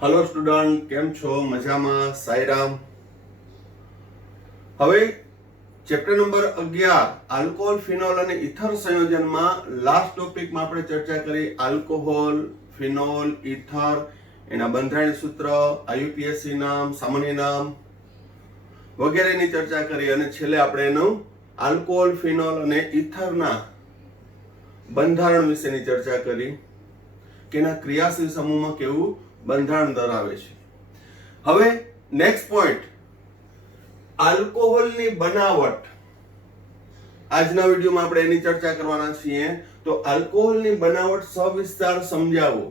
Hello student, केम छो? मजामा? साईराम। હવે chapter number 11 alcohol, phenol અને ઇથર સંયોજનમાં લાસ્ટ ટોપિકમાં આપણે ચર્ચા કરી આલ્કોહોલ, ફિનોલ, ઇથર, એના બંધારણીય સૂત્ર, આઈયુપીએસસી નામ, સામાન્ય નામ વગેરેની ચર્ચા કરી અને છેલ્લે આપણે એનું આલ્કોહોલ, ફિનોલ અને ઇથરના બંધારણ વિશેની ચર્ચા કરી કે એના ક્રિયાશીલ સમૂહમાં કેવું બંધારણ ધરાવે છે। હવે નેક્સ્ટ પોઈન્ટ, આલ્કોહોલની બનાવટ। આજના વિડીયોમાં આપણે એની ચર્ચા કરવાના છીએ। તો આલ્કોહોલની બનાવટ સવિસ્તાર સમજાવો।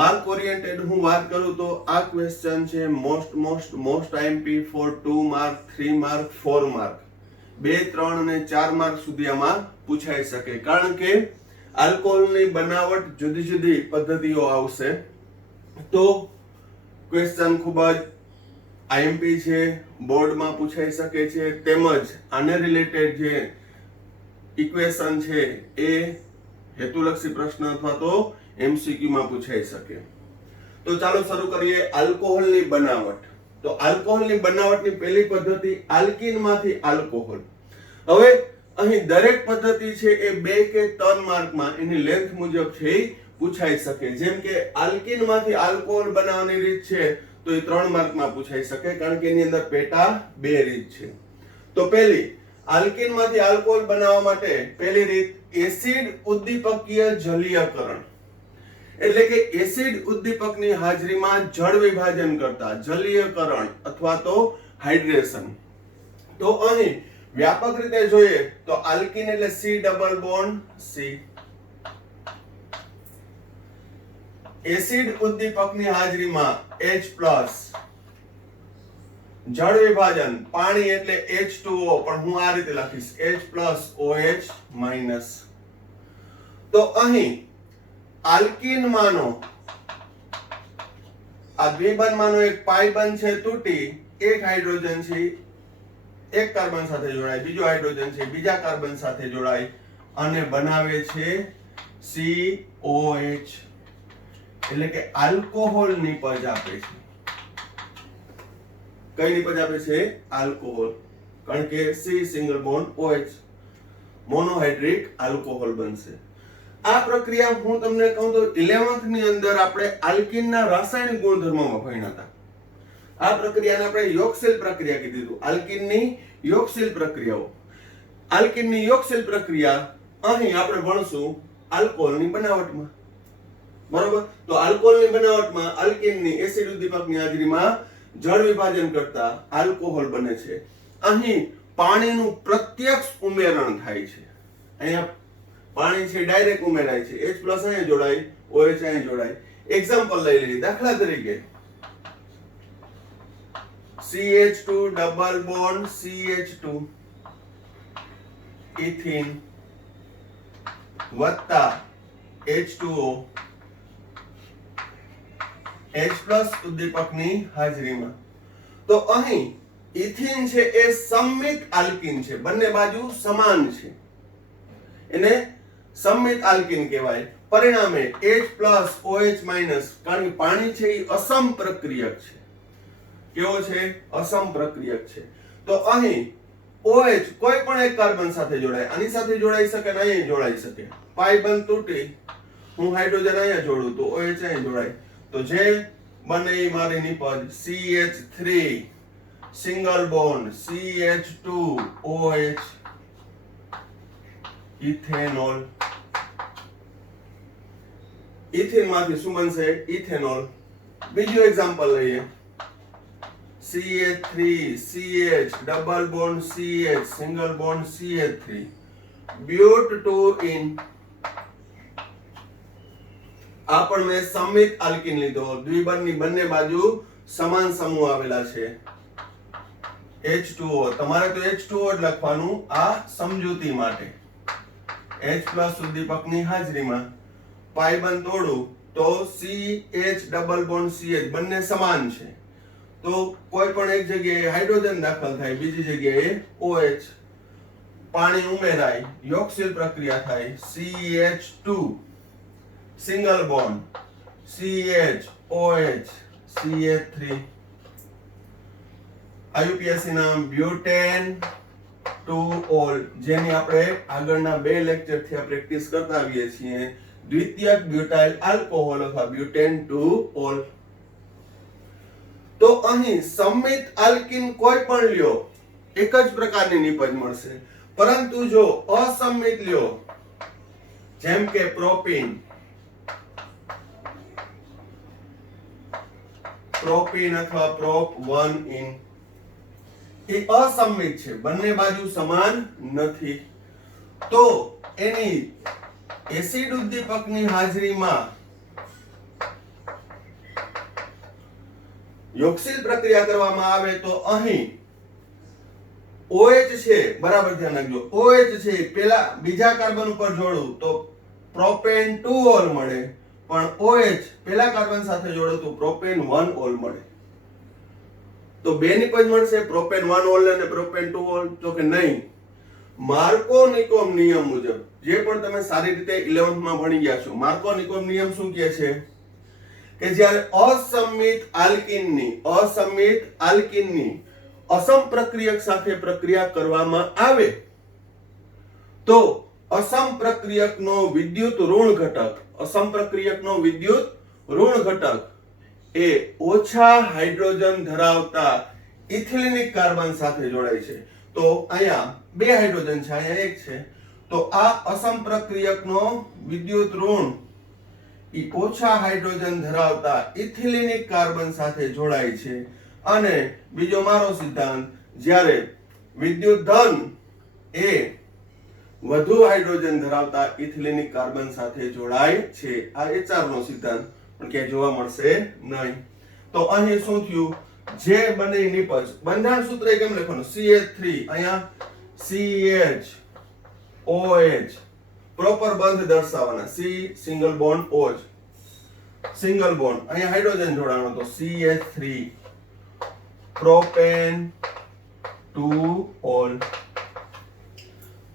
માર્ક ઓરિએન્ટેડ હું વાત કરું તો આ ક્વેશ્ચન છે most IMP for 2 mark, 3 mark, 4 mark, 2, 3 અને 4 માર્ક સુધી આમાં પૂછાઈ શકે, કારણ કે આલ્કોહોલની બનાવટ જુદી જુદી પદ્ધતિઓ આવશે। તો ક્વેશ્ચન ખૂબ જ આઈએમપી છે, બોર્ડમાં પૂછાઈ શકે છે, તેમજ આને રિલેટેડ જે ઇક્વેશન છે એ હેતુલક્ષી પ્રશ્ન અથવા તો એમસીક્યુ માં પૂછાઈ શકે। તો ચાલો શરૂ કરીએ આલ્કોહોલની બનાવટ। તો આલ્કોહોલની બનાવટની પહેલી પદ્ધતિ આલ્કીનમાંથી આલ્કોહોલ। હવે અહીં દરેક પદ્ધતિ છે એ 2 કે 3 માર્કમાં એની લેન્થ મુજબ છે પૂછાઈ શકે। જેમ કે આલ્કીનમાંથી આલ્કોહોલ બનાવવાની રીત છે તો એ 3 માર્કમાં પૂછાઈ શકે, કારણ કે એની અંદર પેટા 2 રીત છે। તો પહેલી, આલ્કીનમાંથી આલ્કોહોલ બનાવવા માટે પહેલી રીત એસિડ ઉદ્દીપકીય જલીયકરણ, એટલે કે એસિડ ઉદ્દીપકની હાજરીમાં જળ વિભાજન કરતા જલીયકરણ અથવા તો હાઇડ્રેશન। તો અહીં વ્યાપક રીતે જોઈએ તો આલ્કીન એટલે C double bond C, acid ઉદ્દીપકની હાજરીમાં H+, જળ વિભાજન પાણી એટલે H2O, પણ હું આ રીતે લખીશ H+OH-। તો અહીં આલ્કીન માનો આ દ્વિબંધ માનો એક પાઈ બંધ છે તૂટી, એક હાઇડ્રોજન છે એક કાર્બન સાથે જોડાય, બીજો હાઇડ્રોજન છે બીજા કાર્બન સાથે જોડાય અને બનાવે છે COH, એટલે કે આલ્કોહોલ નિપજ આપે છે। કઈ નિપજ આપે છે? આલ્કોહોલ, કારણ કે C single bond OH, monohydric alcohol બનશે। આ પ્રક્રિયા હું તમને કહું તો 11th ની અંદર આપણે આલ્કીનના રાસાયણિક ગુણધર્મોમાં ભણ્યા હતા। આ પ્રક્રિયાને આપણે યોગશીલ પ્રક્રિયા કીધી હતું। આલ્કીનની યોગશીલ પ્રક્રિયાઓ, આલ્કીનની યોગશીલ પ્રક્રિયા અહીં આપણે ભણશું આલ્કોહોલની બનાવટમાં, બરોબર? તો આલ્કોહોલની બનાવટમાં આલ્કીનની એસિડ ઉદ્દીપકની હાજરીમાં જળ વિભાજન કરતા આલ્કોહોલ બને છે। અહીં પાણીનું પ્રત્યક્ષ ઉમેરણ થાય છે। અહીંયા પાણી છે ડાયરેક્ટ ઉમેરાય છે, H+ અહીંયા જોડાય, OH અહીંયા જોડાય। એક્ઝામ્પલ લઈ લઈએ, દાખલા તરીકે CH2 double bond CH2 ethene વત્તા H2O H+ ઉદ્દીપકની હાજરીમાં। તો અહીં ઇથિન છે એ સંમિત આલ્કીન છે, બંને બાજુ સમાન છે, એને સંમિત આલ્કીન કહેવાય। પરિણામે H+OH-, કારણ કે પાણી છે એ અસમપ્રક્રિયક છે। કેવો છે? અસમપ્રક્રિયક છે। તો અહીં OH કોઈ પણ એક કાર્બન સાથે જોડાય, આની સાથે જોડાઈ શકે ને અહીંયા જોડાઈ શકે। પાઈ બંધ તૂટી, હું હાઇડ્રોજન અહીંયા જોડું તો OH અહીંયા જોડાય, તો જે બને એ મારી નિપજ CH3 single bond CH2OH ethanol. Ethene માંથી શું બનશે? ઇથેનોલ। બીજું એક્ઝામ્પલ લઈએ, CH3 CH double bond CH single bond CH3 બ્યુટ-2-ઈન। આ પણ મેં સંમિત આલ્કીન લીધો, દ્વિબંધની બંને બાજુ સમાન સમૂહ આવેલા છે H2O, તમારે તો H2O જ લખવાનું આ સમજૂતી માટે। H+ ઉદ્દીપકની હાજરીમાં પાઈ બંધ તોડું તો CH ડબલ બોન્ડ CH બંને સમાન છે, તો કોઈ પણ એક જગ્યાએ હાઇડ્રોજન દાખલ થાય, બીજી જગ્યાએ OH, પાણી ઉમેરાય, યોગશીલ પ્રક્રિયા થાય, CH2 single bond CHOH CH3 IUPAC નામ બ્યુટેન 2-ol જેની આપણે આગળના બે લેક્ચર થી આ પ્રેક્ટિસ કરતા આવીએ છીએ દ્વિતીયક બ્યુટાઇલ આલ્કોહોલ અથવા બ્યુટેન 2-ol. તો અહીં સંમિત આલ્કીન કોઈ પણ લ્યો એક જ પ્રકારની નિપજ મળશે, પરંતુ જો અસંમિત લ્યો જેમ કે પ્રોપીન અથવા પ્રોપ 1-इन એ અસંમિત છે, બંને બાજુ સમાન નથી, તો એની એસિડ ઉદ્દીપકની હાજરીમાં યોગશીલ પ્રક્રિયા કરવામાં આવે તો અહીં OH છે, બરાબર ધ્યાન રાખજો, OH છે પેલા બીજા કાર્બન ઉપર જોડું તો પ્રોપેન 2-ol મળે, પણ OH પેલા કાર્બન સાથે જોડું તો પ્રોપેન 1-ol મળે. તો બે નિપજ મળશે, પ્રોપેન 1-ol અને પ્રોપેન 2-ol, તો કે નહીં. માર્કો-નિકોમ નિયમ મુજબ જે પણ તમે સારી રીતે 11th માં ભણી ગયા છો, માર્કો-નિકોમ નિયમ શું કહે છે કે જ્યારે અસંમિત આલ્કીનની અસમપ્રક્રિયક સાથે પ્રક્રિયા કરવામાં આવે તો અસમપ્રક્રિયકનો વિદ્યુત ઋણ ઘટક એ ઓછા હાઇડ્રોજન ધરાવતા ઇથિલિનિક કાર્બન સાથે જોડાય છે. તો અહીંયા બે હાઇડ્રોજન છે, અહીંયા એક છે, તો આ અસમપ્રક્રિયકનો વિદ્યુત ઋણ ઈ ઓછા હાઇડ્રોજન ધરાવતા ઇથિલિનિક કાર્બન સાથે જોડાય છે. અને બીજો મારો સિદ્ધાંત, જ્યારે વિદ્યુત ધન એ વધુ હાઇડ્રોજન ધરાવતા ઇથિલિનિક કાર્બન સાથે જોડાય છે. આ HR નો સિદ્ધાંત પણ ક્યાંય જોવા મળશે નહીં. તો અહીં શું થયું, જે બને નિપજ બંધારણ સૂત્ર કેમ લખવાનું, CH3 અહીંયા CHOH પ્રોપર બંધ દર્શાવવાના, C single bond OH single bond, અહીંયા હાઇડ્રોજન જોડાણો તો CH3 પ્રોપેન 2-ol.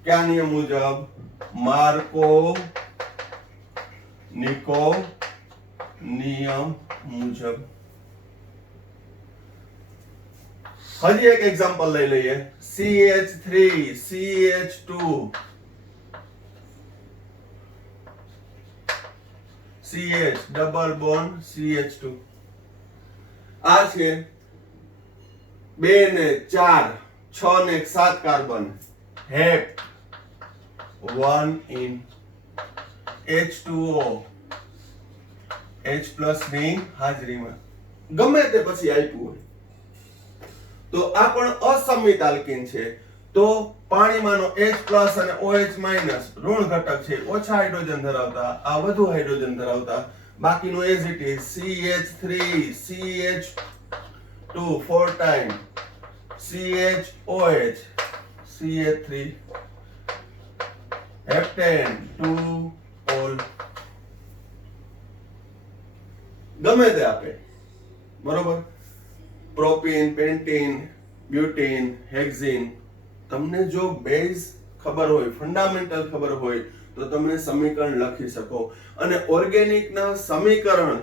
કયા નિયમ મુજબ, માર્કો-નિકોમ નિયમ મુજબ. હજી એક એક્ઝામ્પલ લઈ લઈએ, CH3 CH2 CH double bond CH2. આ છે 2 ને 4 6 ને 7 કાર્બન, હેપ 1-in H2O H+ ની હાજરીમાં ગમે તે પછી આપ્યું હોય તો આ પણ અસંમિત આલ્કીન છે. તો પાણીમાંનો H+ અને OH- ઋણ ઘટક છે, ઓછા હાઇડ્રોજન ધરાવતા, આ વધુ હાઇડ્રોજન ધરાવતા, બાકીનું as it is CH3 CH2 4 time CHOH CH3 heptane 2-ol. ગમે તે આપે, બરોબર, પ્રોપીન, પેન્ટીન, બ્યુટીન, હેક્ઝીન. તમને જો બેઝ ખબર હોય, ફંડામેન્ટલ ખબર હોય તો તમે સમીકરણ લખી શકો. અને ઓર્ગેનિકના સમીકરણ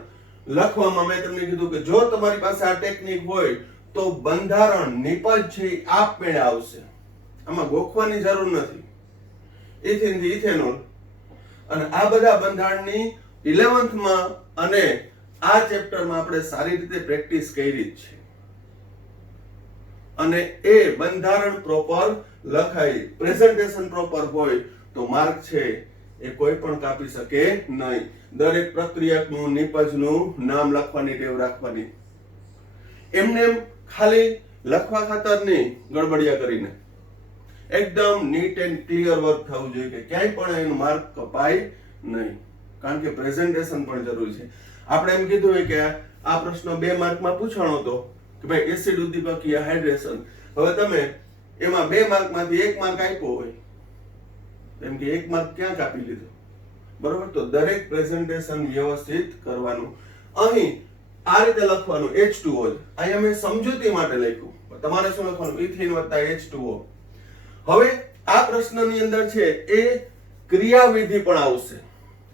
લખવામાં મેં તમને કીધું કે જો તમારી પાસે આ ટેકનિક હોય તો બંધારણ નિપજ છે આપમેળે આવશે, આમાં ગોખવાની જરૂર નથી. ઇથિન થી ઇથેનોલ અને આ બધા બંધારણની 11th માં અને આ ચેપ્ટરમાં આપણે સારી રીતે પ્રેક્ટિસ કરી જ છે. અને એ બંધારણ પ્રોપર લખાય, પ્રેઝન્ટેશન પ્રોપર હોય તો માર્ક છે એ કોઈ પણ કાપી શકે નહીં. દરેક પ્રક્રિયકનું નિપજનું નામ લખવાની ટેવ રાખવાની, એમને ખાલી લખવા ખાતર નહીં, ગડબડિયા કરીને એકદમ નીટ એન્ડ ક્લિયર વર્ક થવું જોઈએ કે ક્યાંય પણ એનું માર્ક કપાય નહીં, કારણ કે પ્રેઝન્ટેશન પણ જરૂરી છે. આપણે એમ કીધું હોય કે આ પ્રશ્ન 2 માર્કમાં પૂછાણો હતો કે ભાઈ એસિડ ઉદ્દીપકીય હાઇડ્રેશન, હવે તમે એમાં 2 માર્કમાંથી 1 માર્ક આપ્યો હોય એમ કે 1 માર્ક ક્યાં કાપી લીધો, બરોબર. તો દરેક પ્રેઝન્ટેશન વ્યવસ્થિત કરવાનું. અહીં આ રીતે લખવાનું H2O, અહીંયા મેં સમજૂતી માટે લખ્યું, તમારે શું લખવાનું, ઇથિન વત્તા H2O. હવે આ પ્રશ્નની અંદર છે એ ક્રિયાવિધિ પણ આવશે,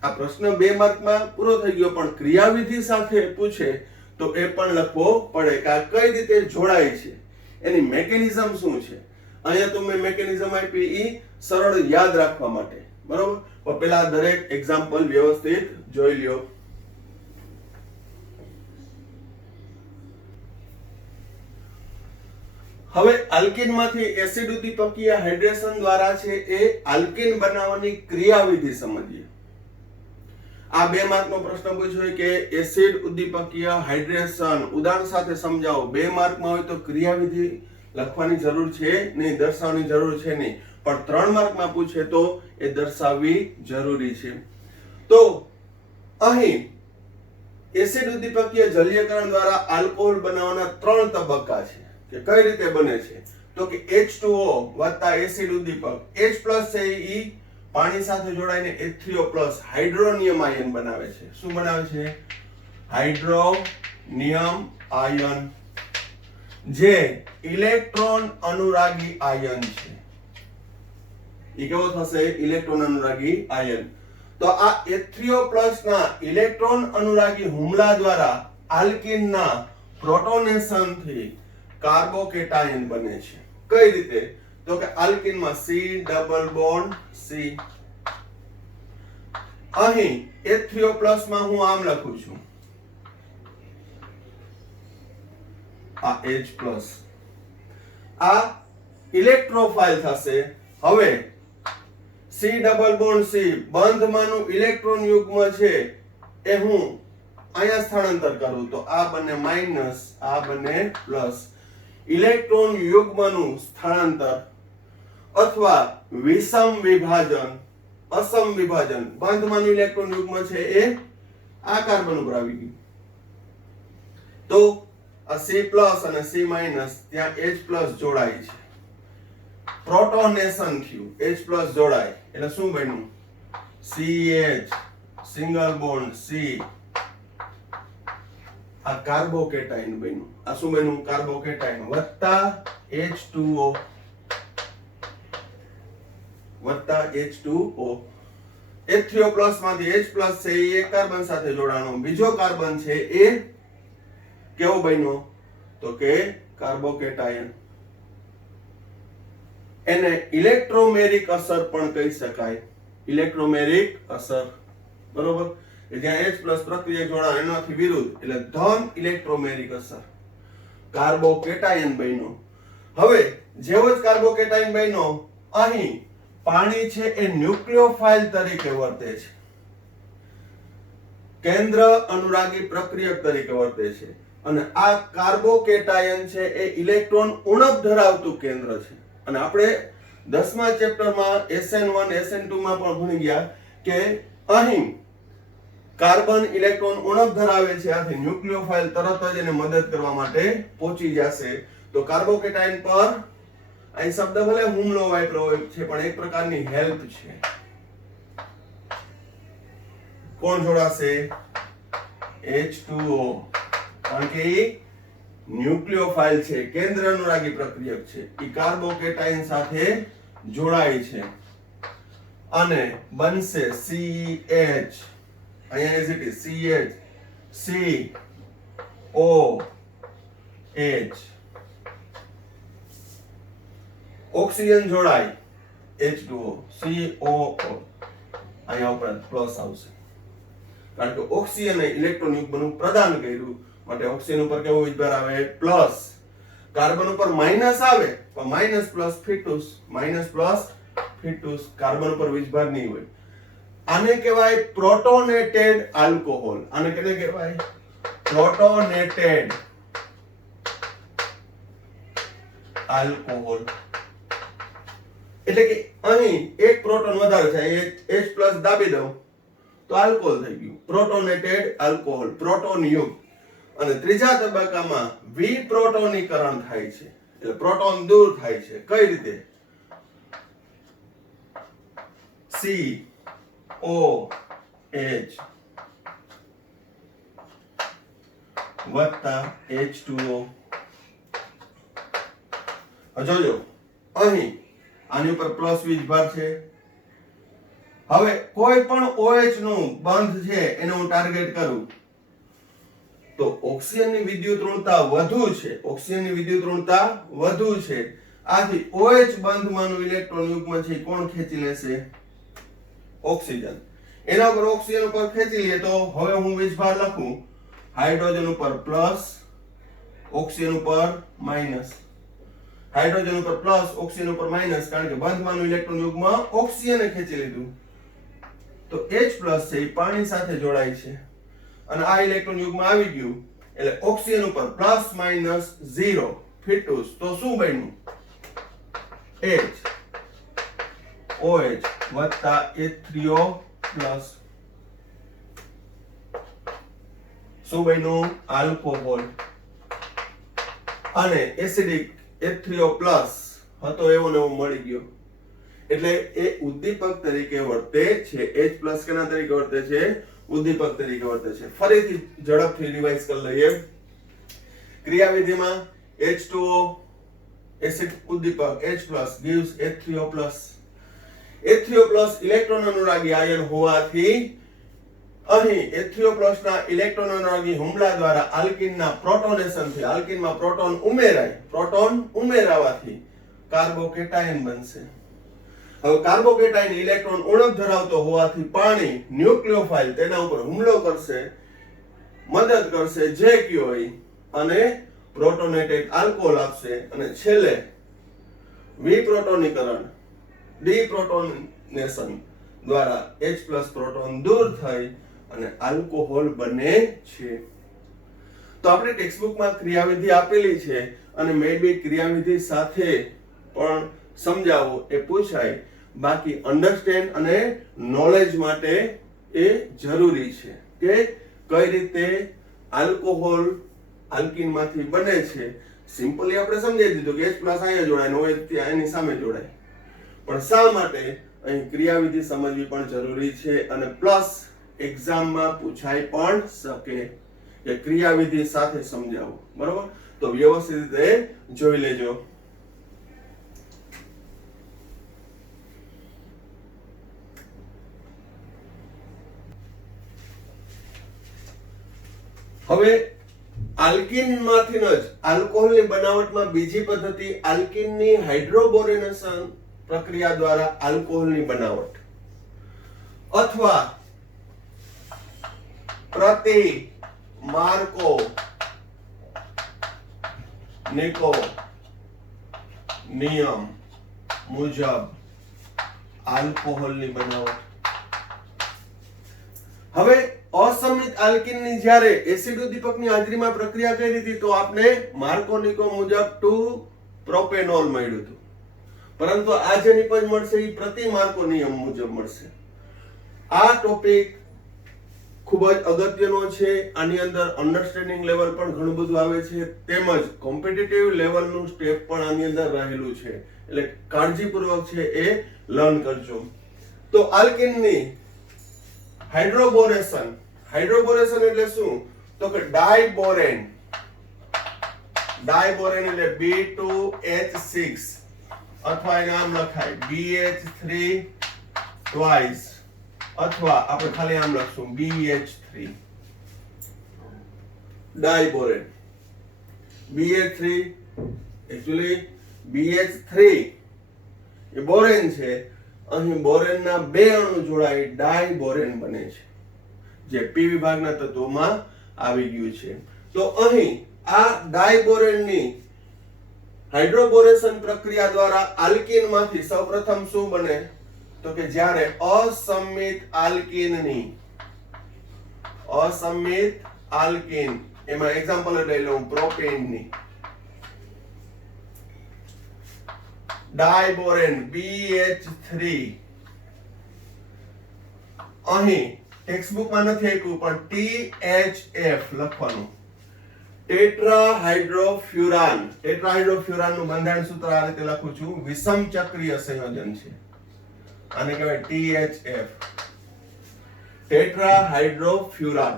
આ પ્રશ્ન 2 માર્કમાં પૂરો થઈ ગયો, પણ ક્રિયાવિધિ સાથે પૂછે તો એ પણ લખવો પડે કે આ કઈ રીતે જોડાય છે, એની મેકેનિઝમ શું છે. અહીંયા તો મેં મેકેનિઝમ આપી ઈ સરળ યાદ રાખવા માટે, બરોબર. પણ પેલા દરેક એક્ઝામ્પલ વ્યવસ્થિત જોઈ લ્યો. હવે આલ્કીન માંથી એસિડ ઉદ્દીપકીય હાઇડ્રેશન દ્વારા છે એ આલ્કીન બનાવવાની ક્રિયાવિધિ સમજીએ. આ 2 માર્કનો પ્રશ્ન પૂછ્યો કે એસિડ ઉદ્દીપકીય હાઇડ્રેશન ઉદાહરણ સાથે સમજાવો. 2 માર્કમાં હોય તો ક્રિયાવિધિ લખવાની જરૂર છે નહીં, દર્શાવવાની જરૂર છે નહીં, પણ 3 માર્કમાં પૂછે તો એ દર્શાવવી જરૂરી છે. તો અહીં એસિડ ઉદ્દીપકીય જલીયકરણ દ્વારા આલ્કોહોલ બનાવવાના 3 તબક્કા છે કે કઈ રીતે બને છે. તો કે H2O વત્તા એસિડ ઉદ્દીપક, H+ છે ઈ પાણી સાથે જોડાઈને H3O+ હાઇડ્રોનિયમ આયન બનાવે છે. શું બનાવે છે? હાઇડ્રોનિયમ આયન, જે ઇલેક્ટ્રોન અનુરાગી આયન છે. ઈ કેવો થશે? ઇલેક્ટ્રોન અનુરાગી આયન. તો આ H3O+ ના ઇલેક્ટ્રોન અનુરાગી હુમલા દ્વારા આલ્કીનના પ્રોટોનેશન થી કાર્બોકેટાયન બને છે. કઈ રીતે? તો કે આલ્કીનમાં C ડબલ બોન્ડ C, અહીં H3O+ માં હું આમ લખું છું, આ H+, આ ઇલેક્ટ્રોફાઇલ થશે. હવે C ડબલ બોન્ડ C બંધમાંનું ઇલેક્ટ્રોન યુગ્મ છે એ હું અહીંયા સ્થાનાંતર કરું તો આ બને માઈનસ, આ બને પ્લસ. ઇલેક્ટ્રોન યુગ્મનું સ્થાનાંતર અથવા વિષમ વિભાજન, અસમ વિભાજન, બંધમાંનું ઇલેક્ટ્રોન યુગ્મ છે એ આ કાર્બન ઉપર આવી ગયું તો આ C+ અને C- ત્યાં H+ જોડાય છે, પ્રોટોનેશન થયું, H+ જોડાય એટલે શું બન્યું? CH સિંગલ બોન્ડ C, આ કાર્બોકેટાયન બન્યું. આ શું બન્યું? કાર્બોકેટાયન વત્તા H2O વત્તા H2O. H3O+ માંથી H+ છે એ એક કાર્બન સાથે જોડાણો, બીજો કાર્બન છે એ કેવો બન્યો? તો કે કાર્બોકેટાયન. એને ઇલેક્ટ્રોમેરિક અસર પણ કહી શકાય. ઇલેક્ટ્રોમેરિક અસર, બરોબર. જ્યાં H+ પ્રક્રિયા જોડાણ એનાથી વિરુદ્ધ એટલે ધન ઇલેક્ટ્રોમેરિક અસર. કાર્બોકેટાયન બન્યો. હવે જેવો જ કાર્બોકેટાયન બન્યો, અહીં પાણી છે એ ન્યુક્લિયોફાઇલ તરીકે વર્તે છે, કેન્દ્ર અનુરાગી પ્રક્રિયક તરીકે વર્તે છે, અને આ કાર્બોકેટાયન છે એ ઇલેક્ટ્રોન ઉણપ ધરાવતું કેન્દ્ર છે. અને આપણે 10મા ચેપ્ટરમાં SN1 SN2 માં પણ ભણી ગયા કે અહીં કાર્બન ઇલેક્ટ્રોન ઉણપ ધરાવે છે, આથી ન્યુક્લિયોફાઇલ તરત જ એને મદદ કરવા માટે પહોંચી જશે. તો કાર્બોકેટાયન પર અહીં શબ્દ ભલે હુમલો વાપર્યો છે પણ એક પ્રકારની હેલ્પ છે. કોણ જોડાશે? H2O, કારણ કે એ ન્યુક્લિયોફાઇલ છે, કેન્દ્ર અનુરાગી પ્રક્રિયક છે, એ કાર્બોકેટાયન સાથે જોડાય છે અને બનશે CH, અહીંયા as it is CH COH. Oxygen જોડાય H2O COO, અહીંયા ઉપર પ્લસ આવશે કારણ કે ઓક્સિજને ઇલેક્ટ્રોન યુગ્મનું પ્રદાન કર્યું, માટે ઓક્સિજન ઉપર કેવો વીજભાર આવે? પ્લસ. કાર્બન ઉપર માઈનસ આવે તો માઈનસ પ્લસ ફિટુસ, માઈનસ પ્લસ ફિટુસ. કાર્બન ઉપર વીજભાર નહીં હોય. આને કહેવાય પ્રોટોનેટેડ આલ્કોહોલ. આને કેને કહેવાય? પ્રોટોનેટેડ આલ્કોહોલ. એટલે કે અહીં એક પ્રોટોન વધારે છે, H+ દાબી દઉં તો આલ્કોહોલ થઈ ગયું, પ્રોટોનેટેડ આલ્કોહોલ, પ્રોટોન યુક્ત. અને ત્રીજા તબક્કામાં વિપ્રોટોનીકરણ થાય છે, એટલે પ્રોટોન દૂર થાય છે. કઈ રીતે? COH વત્તા H2O. જોજો અહીં આની ઉપર પ્લસ વીજભાર છે, હવે કોઈ પણ OH નું બંધ છે એને હું ટાર્ગેટ કરું તો ઓક્સિજનની વિદ્યુત ઋણતા વધુ છે, ઓક્સિજનની વિદ્યુત ઋણતા વધુ છે, આથી OH બંધમાંનું ઇલેક્ટ્રોન યુગ્મ છે કોણ ખેંચી લેશે? ઓક્સિજન. એના ઉપર ઓક્સિજન ઉપર ખેંચી લે તો હવે હું વીજભાર લખું હાઇડ્રોજન ઉપર પ્લસ, ઓક્સિજન ઉપર માઈનસ, હાઇડ્રોજન ઉપર પ્લસ, ઓક્સિજન ઉપર માઈનસ, કારણ કે બંધમાંનું ઇલેક્ટ્રોન યુગ્મ ઓક્સિજને ખેંચી લીધું તો H+ છે એ પાણી સાથે જોડાય છે અને આ ઇલેક્ટ્રોન યુગ્મ આવી ગયું એટલે ઓક્સિજન ઉપર પ્લસ માઈનસ 0 ફિટુસ તો શું બન્યું? H OH વત્તા H3O પ્લસ શું બન્યું? આલ્કોહોલ. અને એસિડિક H3O પ્લસ હતો એવો ને એવો મળી ગયો એટલે એ ઉદ્દીપક તરીકે વર્તે છે. H+ કેના તરીકે વર્તે છે? ઉદ્દીપક તરીકે વર્તે છે. ફરીથી ઝડપથી રિવાઇઝ કરી લઈએ. ક્રિયાવિધિમાં H2O એસિડ ઉદ્દીપક H+ gives H3O+. H3O+ electron અનુરાગી આયન હોવાથી અહીં H3O+ ના ઇલેક્ટ્રોન અનુરાગી હુમલા દ્વારા આલ્કીનના પ્રોટોનેશનથી આલ્કીનમાં પ્રોટોન ઉમેરાય, પ્રોટોન ઉમેરાવાથી કાર્બોકેટાયન બનશે. હવે કાર્બોકેટાયન ઇલેક્ટ્રોન ઉણપ ધરાવતો હોવાથી પાણી ન્યુક્લિયોફાઇલ તેના ઉપર હુમલો કરશે, મદદ કરશે જે કયો અને પ્રોટોનેટેડ આલ્કોહોલ આપશે અને છેલ્લે વિપ્રોટોનીકરણ ડીપ્રોટોનેશન દ્વારા H+ પ્રોટોન દૂર થઈ અને આલ્કોહોલ બને છે. તો આપણે ટેક્સ્ટબુકમાં ક્રિયાવિધિ આપેલી છે અને મે બી ક્રિયાવિધિ સાથે પણ સમજાવો એ પૂછાય, બાકી અન્ડરસ્ટેન્ડ અને નોલેજ માટે એ જરૂરી છે કે કઈ રીતે આલ્કોહોલ આલ્કીનમાંથી બને છે. સિમ્પલી આપણે સમજાવી દીધું કે H+ અહીંયા જોડાય ને OH એની સામે જોડાય, પણ શા માટે અહીં ક્રિયાવિધિ સમજવી પણ જરૂરી છે અને પ્લસ એક્ઝામમાં પૂછાઈ પણ શકે કે ક્રિયાવિધિ સાથે સમજાવો. બરોબર? તો વ્યવસ્થિત રીતે જોઈ લેજો. હવે આલ્કીનમાંથી જ આલ્કોહોલની બનાવટમાં બીજી પદ્ધતિ આલ્કીનની હાઇડ્રોબોરેનેશન પ્રક્રિયા દ્વારા આલ્કોહોલની બનાવટ અથવા પ્રતિ માર્કો નિકો નિયમ મુજબ આલ્કોહોલની બનાવટ. હવે અસમિત આલ્કીનની જ્યારે એસિડ ઉદ્દીપકની હાજરીમાં પ્રક્રિયા કરી હતી તો આપણે માર્કોનિકો મુજબ 2 પ્રોપેનોલ મળ્યું હતું, પરંતુ આ જે નિપજ મળશે એ પ્રતિ માર્કો નિયમ મુજબ મળશે. આ ટોપિક ખૂબ જ અગત્યનો છે. આની અંદર અન્ડરસ્ટેન્ડિંગ લેવલ પણ ઘણું બધું આવે છે, તેમજ કોમ્પિટિટિવ લેવલનું સ્ટેપ પણ આની અંદર રહેલું છે, એટલે કાળજીપૂર્વક છે એ લર્ન કરજો. તો આલ્કીનની હાઇડ્રોબોરેશન, હાઇડ્રોબોરેશન એટલે શું? તો કે ડાયબોરેન, ડાયબોરેન એટલે B2H6 અથવા એને આમ લખાય BH3 ટ્વાઇસ અથવા આપણે ખાલી આમ લખશું BH3 ડાયબોરેન. BH3 એકચ્યુઅલી BH3 એ બોરેન છે, અહીં બોરેનના બે અણુ જોડાઈ ડાયબોરેન બને છે જે P વિભાગના તત્વોમાં આવી ગયું છે. તો અહીં આ ડાયબોરેનની હાઇડ્રોબોરેશન પ્રક્રિયા દ્વારા આલ્કીનમાંથી સૌપ્રથમ શું બને? તો કે જ્યારે અસમિત આલ્કીન એમાં એક્ઝામ્પલ લઈ લઉં પ્રોપેનની ડાયબોરેન BH3 અહીં ટેક્સ્ટબુકમાં નથી આપ્યું પણ THF લખવાનું. ટેટ્રાહાઇડ્રોફ્યુરાન, ટેટ્રાહાઇડ્રોફ્યુરાનનું બંધારણ સૂત્ર આ રીતે લખું છું, વિષમ ચક્રીય સંયોજન છે, આને કહેવાય THF. ટેટ્રાહાઇડ્રોફ્યુરાન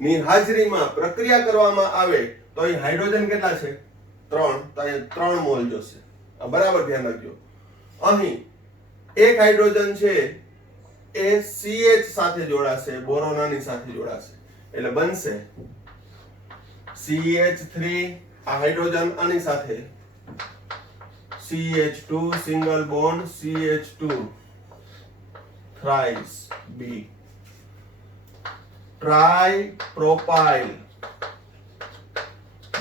ની હાજરીમાં પ્રક્રિયા કરવામાં આવે તો અહીં હાઇડ્રોજન કેટલા છે? 3, તો અહીં 3 મોલ જોશે. બરાબર ધ્યાન રાખજો. અહીં એક હાઇડ્રોજન છે એ CH સાથે જોડાશે, બોરોન આની સાથે જોડાશે એટલે બનશે CH3 આ હાઇડ્રોજન આની સાથે CH2 single bond CH2 thrice B ટ્રાઇપ્રોપાઇલ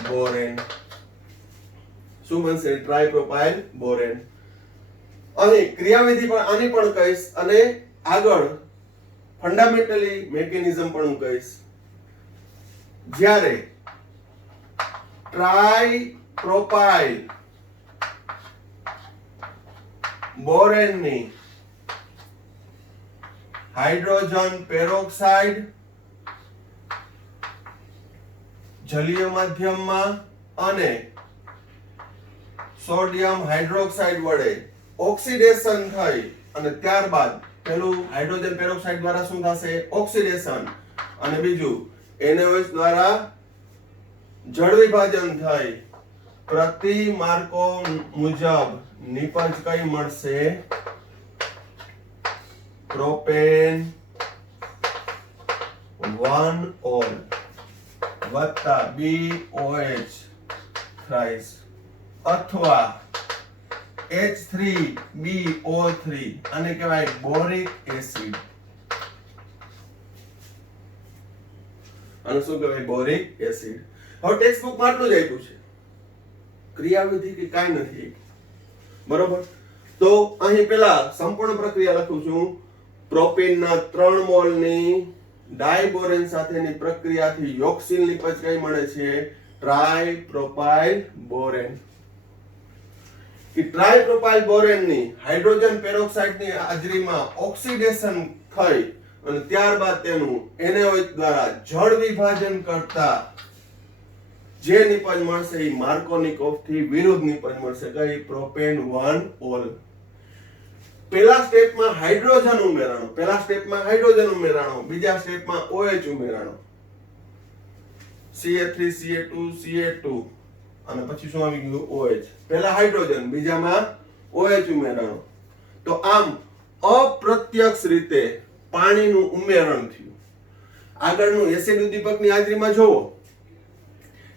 Warren શું બનશે ટ્રાઇપ્રોપાઇલ બોરેન અહીં ક્રિયાવિધિ પણ આની પણ કહીશ અને આગળ ફંડામેન્ટલી મેકેનિઝમ પણ હું કહીશ જ્યારે ટ્રાઇપ્રોપાઇલ બોરેનની હાઇડ્રોજન પેરોક્સાઇડ જલીય માધ્યમમાં અને સોડિયમ હાઇડ્રોક્સાઇડ વડે ઓક્સિડેશન થઈ અને ત્યારબાદ પેલું હાઇડ્રોજન પેરોક્સાઇડ દ્વારા શું થશે ઓક્સિડેશન અને બીજું NaOH દ્વારા જળ વિભાજન થઈ પ્રતિ માર્કો મુજબ નિપજ કઈ મળશે પ્રોપેન 1 ઓલ વત્તા BOH thrice અથવા H3BO3 આને કહેવાય બોરિક એસિડ આને શું કહેવાય બોરિક એસિડ હવે ટેક્સ્ટ બુક માં આટલું જ આપ્યું છે ક્રિયાવિધિ કે કાંઈ નથી બરોબર તો અહીં પેલા સંપૂર્ણ પ્રક્રિયા લખું છું પ્રોપેનના 3 મોલની ડાયબોરેન સાથેની પ્રક્રિયાથી યોક્સિલ નિપજ કઈ મળે છે ટ્રાઇપ્રોપાઇલ બોરેન કે ટ્રાઇપ્રોપાઇલ બોરેનની હાઇડ્રોજન પેરોક્સાઇડની હાજરીમાં ઓક્સિડેશન થઈ અને ત્યારબાદ તેનું NaOH દ્વારા જળ વિભાજન કરતા જે નિપજ મળશે એ માર્કોનિકોવ થી વિરુદ્ધ નિપજ મળશે કઈ પ્રોપેન 1 ઓલ પહેલા સ્ટેપમાં હાઇડ્રોજન ઉમેરાણો બીજા સ્ટેપમાં OH ઉમેરાણો CH3 CH2 CH2 અને પછી શું આવી ગયું OH પહેલા હાઇડ્રોજન બીજામાં OH ઉમેરાણો તો આમ અપ્રત્યક્ષ રીતે પાણીનું ઉમેરણ થયું આગળનું એસિડ ઉદ્દીપકની હાજરીમાં જોવો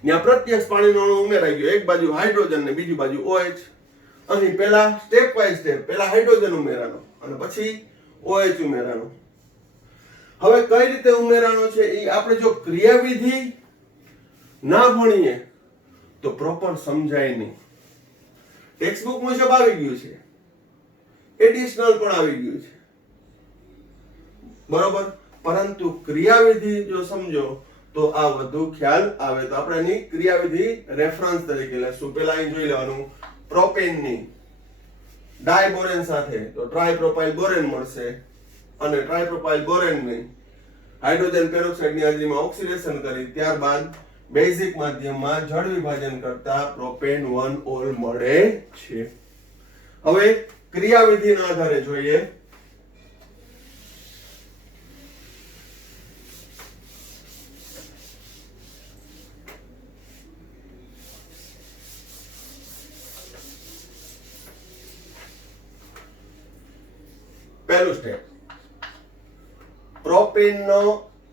ત્યાં પ્રત્યક્ષ પાણીનો અણુ ઉમેરાઈ ગયો એક બાજુ હાઇડ્રોજન ને બીજી બાજુ OH અહીં પહેલા સ્ટેપ બાય સ્ટેપ પહેલા હાઇડ્રોજન ઉમેરાનો અને પછી OH ઉમેરાનો હવે કઈ રીતે ઉમેરાનો છે એ આપણે જો ક્રિયાવિધિ ના ભણીએ તો પ્રોપર સમજાય નહીં ટેક્સ્ટ બુક મુજબ આવી ગયું છે એડિશનલ પણ આવી ગયું છે બરોબર પરંતુ ક્રિયાવિધિ જો સમજો તો આ વધુ ખ્યાલ આવે તો આપણે એની ક્રિયાવિધિ રેફરન્સ તરીકે લેશું પહેલા અહીં જોઈ લેવાનું પ્રોપેનની ડાયબોરેન સાથે તો ટ્રાઇપ્રોપાઇલ બોરેન મળશે અને ટ્રાઇપ્રોપાઇલ બોરેનની હાઇડ્રોજન પેરોક્સાઇડની હાજરીમાં ઓક્સિડેશન કરી ત્યારબાદ બેઝિક માધ્યમમાં જળ વિભાજન કરતા પ્રોપેન 1 ઓલ મળે છે હવે ક્રિયાવિધિના આધારે જોઈએ પહેલું સ્ટેપ પ્રોપેનનો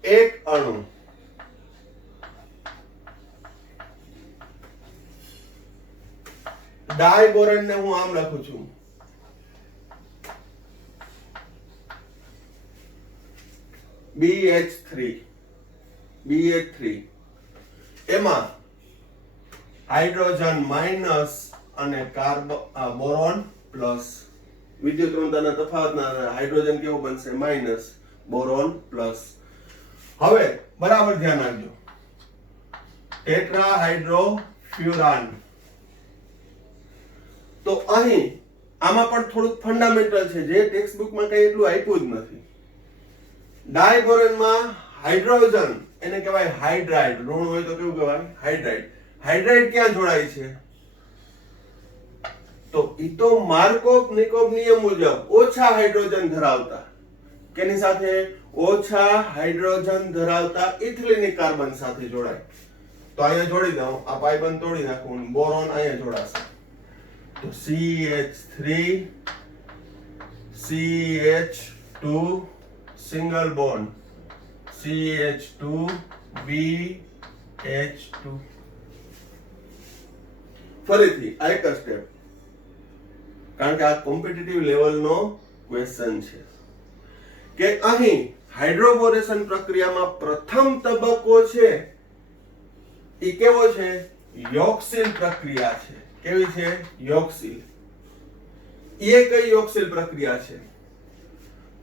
એક અણુ ડાયબોરેન ને હું આમ લખું છું BH3 એમાં હાઇડ્રોજન માઇનસ અને બોરોન પ્લસ વિદ્યુત ઋણતાના તફાવતના હાઇડ્રોજન કેવો બનશે માઇનસ બોરોન પ્લસ હવે બરાબર ધ્યાન રાખજો ટેટ્રાહાઇડ્રોફ્યુરાન તો અહીં આમાં પણ થોડુંક ફંડામેન્ટલ છે જે ટેક્સ્ટ બુકમાં કઈ એટલું આપ્યું જ નથી ડાયબોરેનમાં હાઇડ્રોજન એને કહેવાય હાઇડ્રાઇડ ઋણ હોય તો કેવું કહેવાય હાઇડ્રાઇડ ક્યાં જોડાય છે તો ઈ તો માર્કોવ-નિકોવ નિયમ મુજબ ઓછા હાઇડ્રોજન ધરાવતા કેની સાથે ઓછા હાઇડ્રોજન ધરાવતા ઇથિલિનિક કાર્બન સાથે જોડાય તો અહીંયા જોડી દઉં આ પાઇબંધ તોડી નાખું બોરોન અહીંયા જોડાશે તો CH3 CH2 single bond CH2 BH2. ફરીથી આ એક સ્ટેપ, કારણ કે આ કોમ્પિટિટિવ લેવલનો ક્વેશ્ચન છે કે અહીં હાઇડ્રોબોરેશન પ્રક્રિયામાં પ્રથમ તબક્કો છે એ કેવો છે? યોગશીલ પ્રક્રિયા છે. કેવી છે? યોગશીલ. એ કઈ યોગશીલ પ્રક્રિયા છે?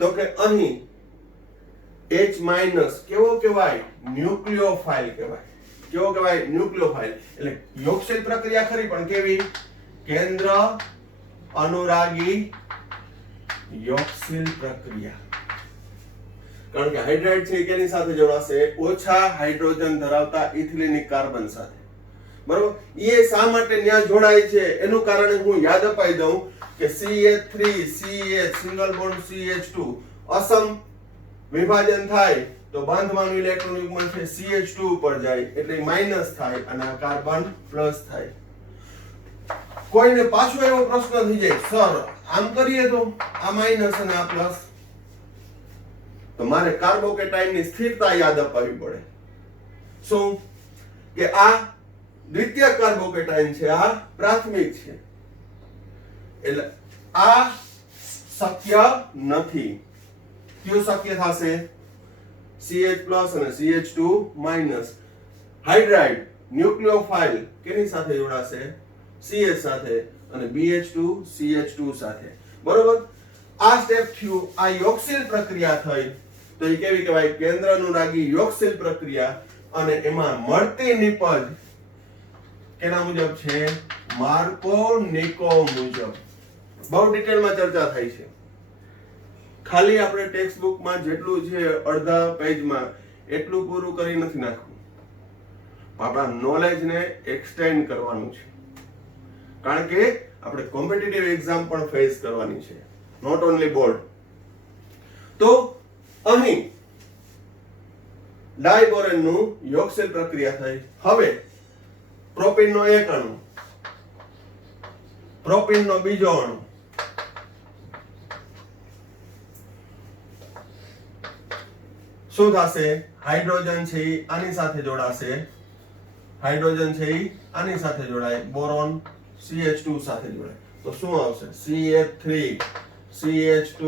તો કે અહીં H- કેવો કહેવાય? ન્યુક્લિયોફાઇલ કહેવાય. કેવો કહેવાય? ન્યુક્લિયોફાઇલ. એટલે યોગશીલ પ્રક્રિયા ખરી, પણ કેવી? કેન્દ્ર અનુરાગી યોગશીલ પ્રક્રિયા. કારણ કે હાઇડ્રાઇડ છે કેની સાથે જોડાશે? ઓછા હાઇડ્રોજન ધરાવતા ઇથિલિનિક કાર્બન સાથે. બરોબર? એ શા માટે ત્યાં જોડાય છે એનું કારણ હું યાદ અપાઈ દઉં કે CH3 CH single bond CH2 Assam વિભાજન થાય તો બાંધવાનું ઇલેક્ટ્રોન યુગ્મ છે CH2 ઉપર જાય એટલે માઈનસ થાય અને આ કાર્બન પ્લસ થાય. કોઈને પાછો એવો પ્રશ્ન થઈ જાય, સર આમ કરીએ તો આ માઈનસ અને આ પ્લસ, તો મારે કાર્બોકેટાઇનની સ્થિરતા યાદ અપાવી પડે. શું? કે આ દ્વિતીય કાર્બોકેટાઇન છે, આ પ્રાથમિક છે, એટલે આ શક્ય નથી. કયું શક્ય થશે? CH+ અને CH2 માઈનસ. હાઇડ્રાઇડ ન્યુક્લિયોફાઇલ કેની સાથે જોડાશે? CH સાથે, અને BH2 CH2 સાથે. બરોબર? આ સ્ટેપ થયું. આ યોગશીલ પ્રક્રિયા થઈ તો એ કેવી કહેવાય? કેન્દ્ર અનુરાગી યોગશીલ પ્રક્રિયા. અને એમાં મળતી નિપજ કેના મુજબ છે? માર્કોનિકોવ મુજબ. બહુ ડિટેલમાં ચર્ચા થઈ છે. ખાલી આપણે ટેક્સ્ટ બુકમાં જેટલું છે અડધા પેજમાં એટલું પૂરું કરી નથી નાખવું. આપણા નોલેજને એક્સટેન્ડ કરવાનું છે, કારણ કે આપણે કોમ્પિટિટિવ એક્ઝામ પણ ફેસ કરવાની છે, નોટ ઓન્લી બોર્ડ. તો અહીં ડાયબોરેનનું યોગશીલ પ્રક્રિયા થઈ. હવે પ્રોપીનનો એક અણુ, પ્રોપીનનો બીજો અણુ, શું થશે? હાઇડ્રોજન છે એ આની સાથે જોડાશે, હાઇડ્રોજન છે એ આની સાથે જોડાય, બોરોન CH2 સાથે જોડાય, તો શું આવશે? CH3 CH2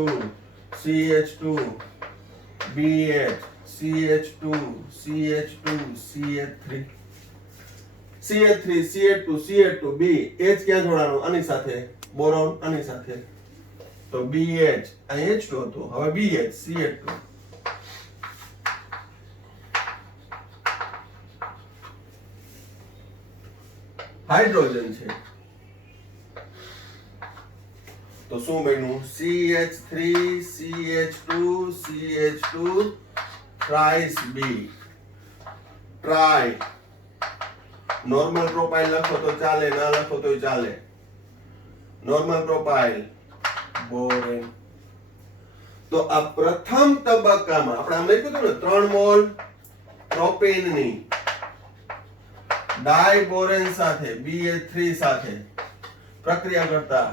CH2 BH CH2 CH2 CH3 CH3 CH2 CH2 B. H ક્યાં જોડાણું? આની સાથે, બોરોન આની સાથે, તો BH અહીં H2 હતું, હવે BH CH2. હાઇડ્રોજન છે તો શું બન્યું? CH3 CH2 CH2 thrice B. Tri. Normal propyl લખો તો ચાલે, ના લખો તો ચાલે. Normal propyl borane. તો આ પ્રથમ તબક્કામાં આપણે આમ લખ્યું હતું ને 3 મોલ પ્રોપેનની ડાયબોરેન સાથે BH3 સાથે પ્રક્રિયા કરતા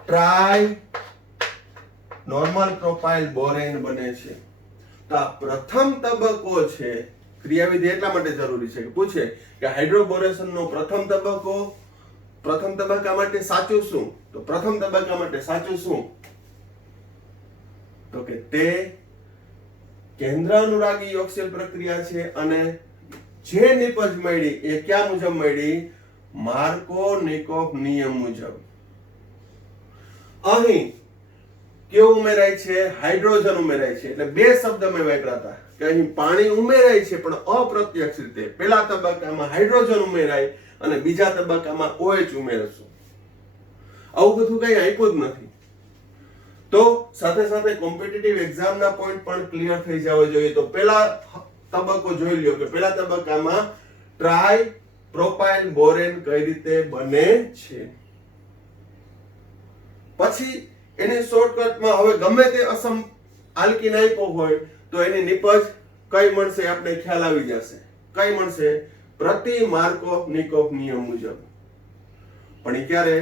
ટ્રાય નોર્મલ પ્રોપાઇલ બોરેન બને છે. તો આ પ્રથમ તબક્કો છે. ક્રિયાવિધિ એટલા માટે જરૂરી છે કે પૂછે કે હાઇડ્રોબોરેશનનો પ્રથમ તબક્કો, પ્રથમ તબક્કા માટે સાચું શું? તો પ્રથમ તબક્કા માટે સાચું શું? તો કે તે કેન્દ્ર અનુરાગી યોગશીલ પ્રક્રિયા છે અને જે નિપજ મળી એ ક્યાં મુજબ મળી? માર્કોનિકોવ નિયમ મુજબ. અહીં કેવું ઉમેરાય છે? હાઇડ્રોજન ઉમેરાય છે. એટલે બે શબ્દ મેં વાપર્યા હતા કે અહીં પાણી ઉમેરાય છે પણ અપ્રત્યક્ષ રીતે. પહેલા તબક્કામાં હાઇડ્રોજન ઉમેરાય અને બીજા તબક્કામાં OH ઉમેરશું. આવું બધું કઈ આપ્યું જ નથી. તો સાથે સાથે કોમ્પિટિટિવ એક્ઝામના પોઈન્ટ પણ ક્લિયર થઈ જવા જોઈએ. તો પહેલા તબક્કો જોઈ લ્યો કે પહેલા તબક્કામાં ટ્રાય પ્રોપાઇલ બોરેન કઈ રીતે બને છે. પછી એની શોર્ટકટમાં હવે ગમે તે અસમ આલ્કીન આપ્યો હોય તો એની નિપજ કઈ મળશે આપણે ખ્યાલ આવી જશે. કઈ મળશે? પ્રતિ માર્કોનિકોવ નિયમ મુજબ. પણ એ ક્યારે?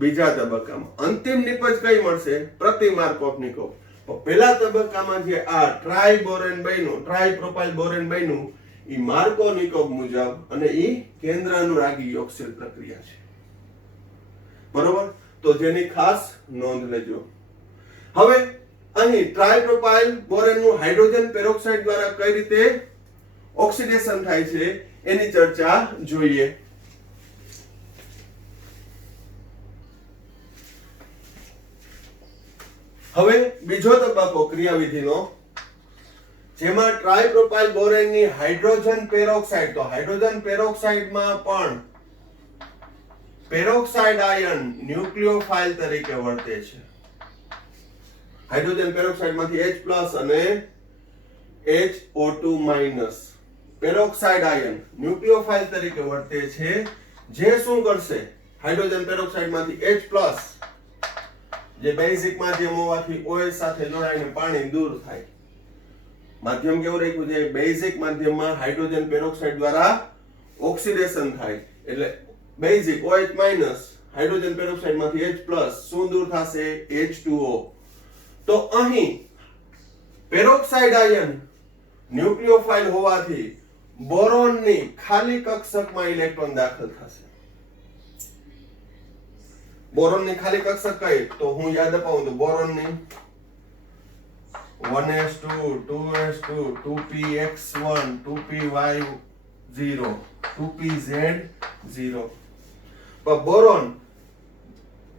બીજા તબક્કામાં. અંતિમ નિપજ કઈ મળશે? પ્રતિ માર્કોનિકોવ. તો પહેલા તબક્કામાં જે આ ટ્રાઇબોરેન બન્યું, ટ્રાઇપ્રોપાઇલ બોરેન બન્યું, ઈ માર્કોનિકોવ મુજબ અને ઈ કેન્દ્ર અનુરાગી યોગશીલ પ્રક્રિયા છે. બરોબર? તો જેની ખાસ નોંધ લેજો. હવે અહીં ટ્રાઇપ્રોપાઇલ બોરેનનું હાઇડ્રોજન પેરોક્સાઇડ દ્વારા કઈ રીતે ઓક્સિડેશન થાય છે એની ચર્ચા જોઈએ. હવે બીજો તબક્કો ક્રિયાવિધિનો, જેમાં ટ્રાઇપ્રોપાઇલ બોરેનની હાઇડ્રોજન પેરોક્સાઇડ, તો હાઇડ્રોજન પેરોક્સાઇડમાં પણ પેરોક્સાઇડ આયન ન્યુક્લિયોફાઇલ તરીકે વર્તે છે. હાઇડ્રોજન પેરોક્સાઇડમાંથી H+ અને HO2- પેરોક્સાઇડ આયન ન્યુક્લિયોફાઇલ તરીકે વર્તે છે, જે શું કરશે? હાઇડ્રોજન પેરોક્સાઇડમાંથી H+ જે બેઝિક માધ્યમ હોવાથી OH સાથે જોડાઈને પાણી દૂર થાય. માધ્યમ કેવું રાખ્યું છે? બેઝિક માધ્યમમાં હાઇડ્રોજન પેરોક્સાઇડ દ્વારા ઓક્સિડેશન થાય એટલે બેઝિક OH- હાઇડ્રોજન પેરોક્સાઇડમાંથી H+ શું દૂર થશે? H2O. તો અહીં પેરોક્સાઇડ આયન ન્યુક્લિયોફાઇલ હોવાથી બોરોનની ખાલી કક્ષકમાં ઇલેક્ટ્રોન દાખલ થશે. બોરોનની ખાલી કક્ષક કઈ? તો હું યાદ અપાવું તો બોરોનની 1s2 2s2 2px1 2py0 2pz0. પણ બોરોન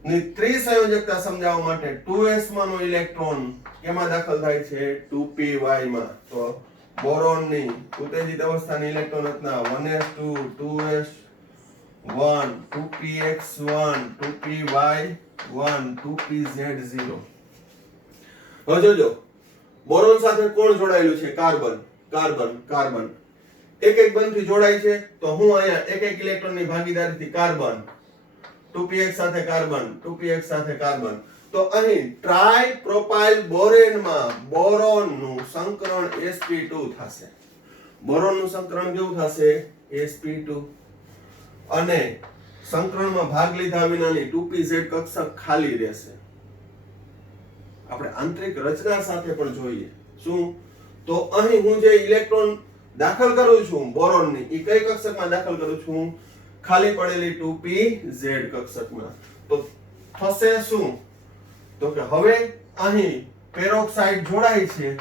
ની ત્રિસંયોજકતા સમજાવવા માટે 2s માંનો ઇલેક્ટ્રોન કેમાં દાખલ થાય છે? 2py માં. તો બોરોનની ઉત્તેજિત અવસ્થાની ઇલેક્ટ્રોન રચના 1s2 2s1 2px1 2py1 2pz0. હવે જોજો, બોરોન સાથે કોણ જોડાયેલું છે? કાર્બન. કાર્બન કાર્બન એક એક બંધથી જોડાય છે, તો હું અહીંયા એક એક ઇલેક્ટ્રોનની ભાગીદારીથી કાર્બન 2px સાથે કાર્બન 2px સાથે કાર્બન. તો અહીં ટ્રાઇપ્રોપાઇલ બોરેનમાં બોરોનનું સંકરણ sp2 થશે. બોરોનનું સંકરણ કેવું થશે? sp2. અને સંકરણમાં ભાગ લીધા વિનાની 2pz કક્ષક ખાલી રહેશે. આપણે આંતરિક રચના સાથે પણ જોઈએ. શું? તો અહીં હું જે ઇલેક્ટ્રોન દાખલ કરું છું બોરોનની, એ કઈ કક્ષકમાં દાખલ કરું છું? ખાલી પડેલી 2pz કક્ષકમાં. તો થશે શું? તો કે હવે અહીં પેરોક્સાઇડ જોડાય છે,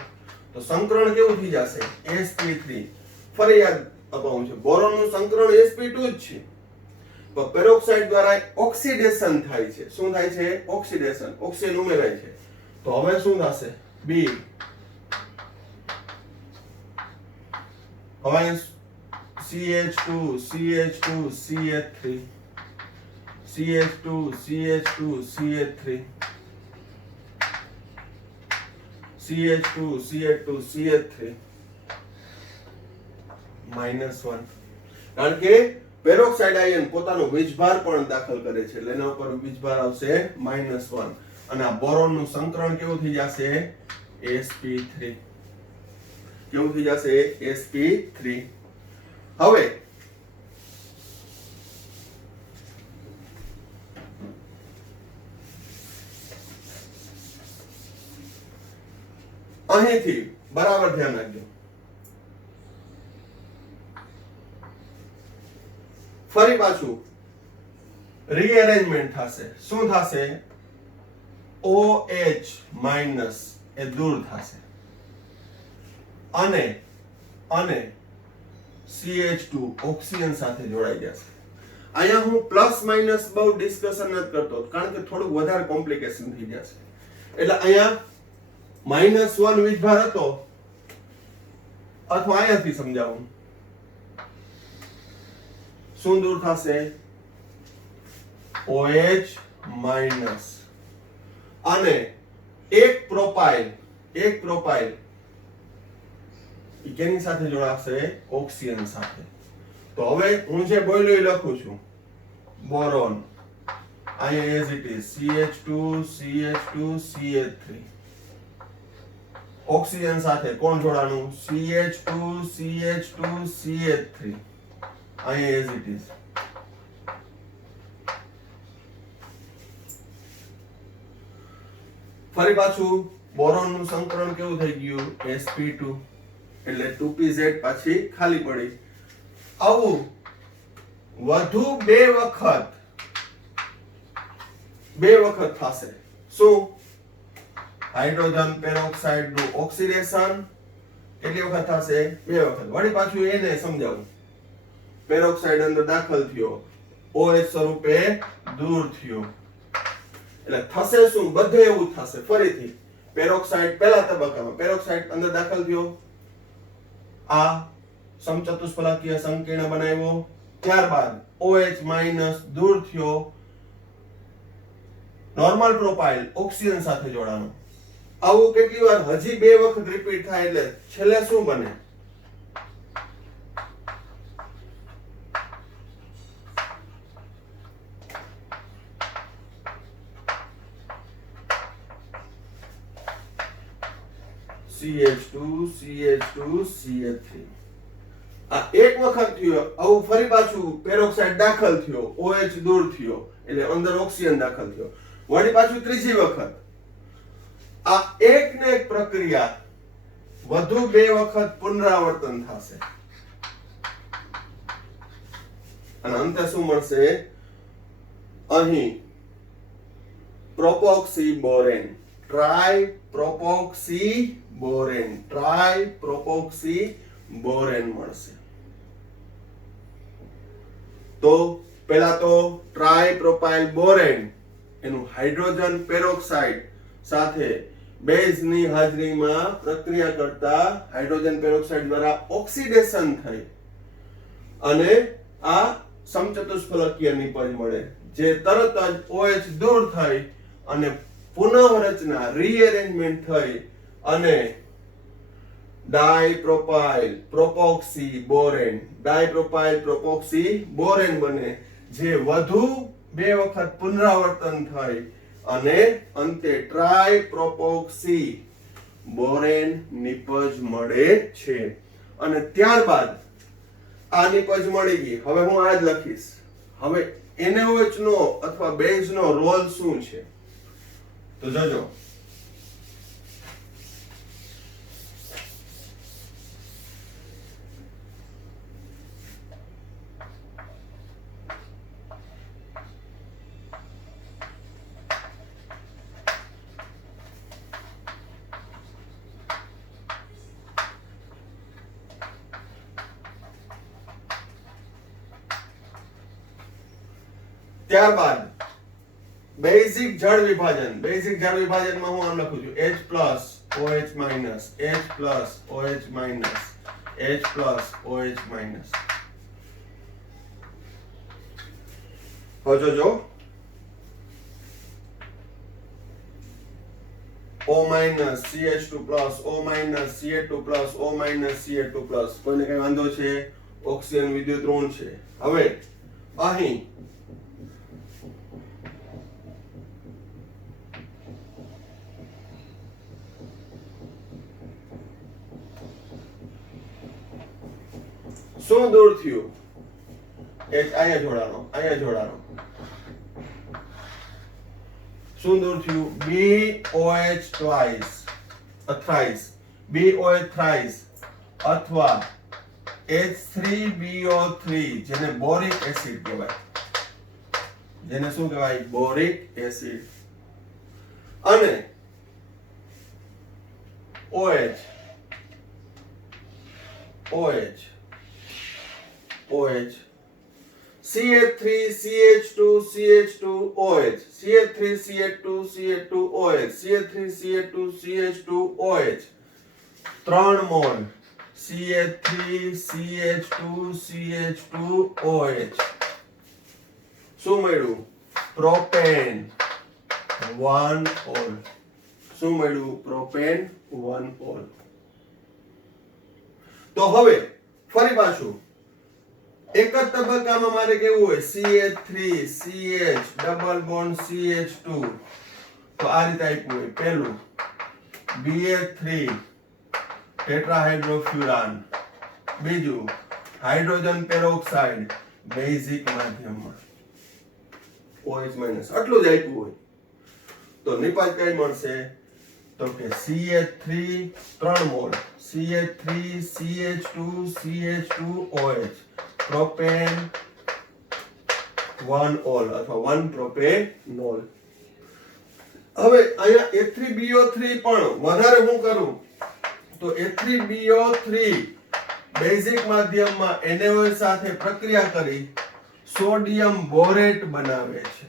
તો સંકરણ કેવું થઈ જશે? sp3. ફરી યાદ અપાવું છે, બોરોનનું સંકરણ sp2 જ છે, પણ પેરોક્સાઇડ દ્વારા ઓક્સિડેશન થાય છે. શું થાય છે? ઓક્સિડેશન. ઓક્સિજન ઉમેરાય છે. તો હવે શું થશે? b. હવે CH2 CH2 CH3 CH2 CH2 CH3 CH2 CH2 CH3 -1. કારણ કે પેરોક્સાઇડ આયન પોતાનો વીજભાર પણ દાખલ કરે છે, એટલે એના ઉપર વીજભાર આવશે -1. અને આ બોરોનનું સંકરણ કેવું થઈ જશે? sp3. કેવું થઈ જશે? sp3. હવે અહીંથી બરાબર ધ્યાન રાખજો. ફરી પાછું રીએરેન્જમેન્ટ થશે. શું થશે? OH- એ દૂર થશે અને CH2 ઓક્સિજન સાથે જોડાઈ જશે. અહીંયા હું પ્લસ માઇનસ બહુ ડિસ્કશન નથી કરતો, કારણ કે થોડુંક વધારે કોમ્પ્લિકેશન થઈ જશે. એટલે અહીંયા -1 વીજભાર હતો, અથવા અહીંયાથી સમજાવું. શું દૂર થશે? OH- અને એક પ્રોપાઇલ કેની સાથે જોડાશે? ઓક્સિજન સાથે. તો હવે હું જે બોલ્યો એ લખું છું. બોરોન અહીંયા as it is CH2 CH2 CH3. Oxygen સાથે કોણ જોડાણું? CH2 CH2 CH3. અહીંયા એઝ ઇટ ઇઝ. ફરી પાછું બોરોન નું સંકરણ કેવું થઈ ગયું sp2 એટલે 2pz પાછી ખાલી પડી આવું વધુ બે વખત થશે શું હાઇડ્રોજન પેરોક્સાઇડ નું ઓક્સિડેશન કેટલી વખત થશે બે વખત વળી પાછું એને સમજાવું પેરોક્સાઇડ અંદર દાખલ થયો OH સ્વરૂપે દૂર થયો એટલે થશે શું બધે એવું થશે ફરીથી પેરોક્સાઇડ પહેલા તબક્કામાં પેરોક્સાઇડ અંદર દાખલ થયો આ સમચતુષ્ફલકીય સંકીર્ણ બનાવ્યો ત્યારબાદ OH- દૂર થયો નોર્મલ પ્રોપાઇલ ઓક્સિજન સાથે જોડાણો આવું કેટલી વાર હજી બે વખત રિપીટ થાય એટલે છેલ્લે શું બને CH2 CH2 CH3 આ એક વખત થયો આવું ફરી પાછું પેરોક્સાઇડ દાખલ થયો OH દૂર થયો એટલે અંદર ઓક્સિજન દાખલ થયો વળી પાછું ત્રીજી વખત આ એક ને એક પ્રક્રિયા વધુ બે વખત પુનરાવર્તન થશે અને અંતે શું મળશે અહીં પ્રોપોક્સી બોરેન ટ્રાઇપ્રોપોક્સી બોરેન મળશે તો પહેલા તો ટ્રાઇપ્રોપાઇલ બોરેન એનું હાઇડ્રોજન પેરોક્સાઇડ સાથે બેઝની હાજરીમાં પ્રક્રિયા કરતા હાઇડ્રોજન પેરોક્સાઇડ દ્વારા ઓક્સિડેશન થઈ અને આ સમચતુષ્ફલકીય નિપજ મળે જે તરત જ OH દૂર થઈ અને પુનઃરચના રીએરેન્જમેન્ટ થઈ અને ડાઇપ્રોપાઇલ પ્રોપોક્સી બોરેન બને જે વધુ બે વખત પુનરાવર્તન થઈ અને અંતે ટ્રાઇપ્રોપોક્સી બોરેન નિપજ મળે છે અને ત્યારબાદ આ નિપજ મળી ગઈ હવે હું આ જ લખીશ હવે NaOH નો અથવા બેઝ નો રોલ શું છે તો જોજો ત્યારબાદ બેઝિક જળ વિભાજનમાં હું આમ લખું છું H+, OH-, H+, OH-, H+, OH-. હવે જોજો O- CH2+, O- CH2+, O- CH2+. કોઈને કઈ વાંધો છે ઓક્સિજન વિદ્યુત ઋણ છે હવે અહીં શું દૂર થયું અહીંયા જોડાણો શું દૂર થયું BOH thrice અથવા H3BO3 જેને બોરિક એસિડ કહેવાય જેને શું કહેવાય બોરિક એસિડ અને OH CH3 CH2 CH2 OH CH3 CH2 CH2 OH CH3 CH2 CH2 OH 3 mall CH3 CH2 CH2 OH શું મળ્યું પ્રોપેન 1 ઓલ શું મળ્યું પ્રોપેન 1 ઓલ તો હવે ફરી પાછું એક જ તબક્કામાં મારે કેવું હોય CH3 CH double bond CH2 તો આ રીતે આપ્યું હોય પહેલું BH3 ટેટ્રાહાઇડ્રોફ્યુરાન બીજું હાઇડ્રોજન પેરોક્સાઇડ બેઝિક માધ્યમમાં OH- આટલું જ આપ્યું હોય તો નિપાત કઈ મળશે તો કે CH3 3 mall, CH3 CH2 CH2OH, propane 1 all અથવા 1 પ્રોપેનોલ. હવે અહીંયા H3BO3 પણ વધારે હું કરું તો H3BO3 બેઝિક માધ્યમમાં NaOH સાથે પ્રક્રિયા કરી સોડિયમ બોરેટ બનાવે છે.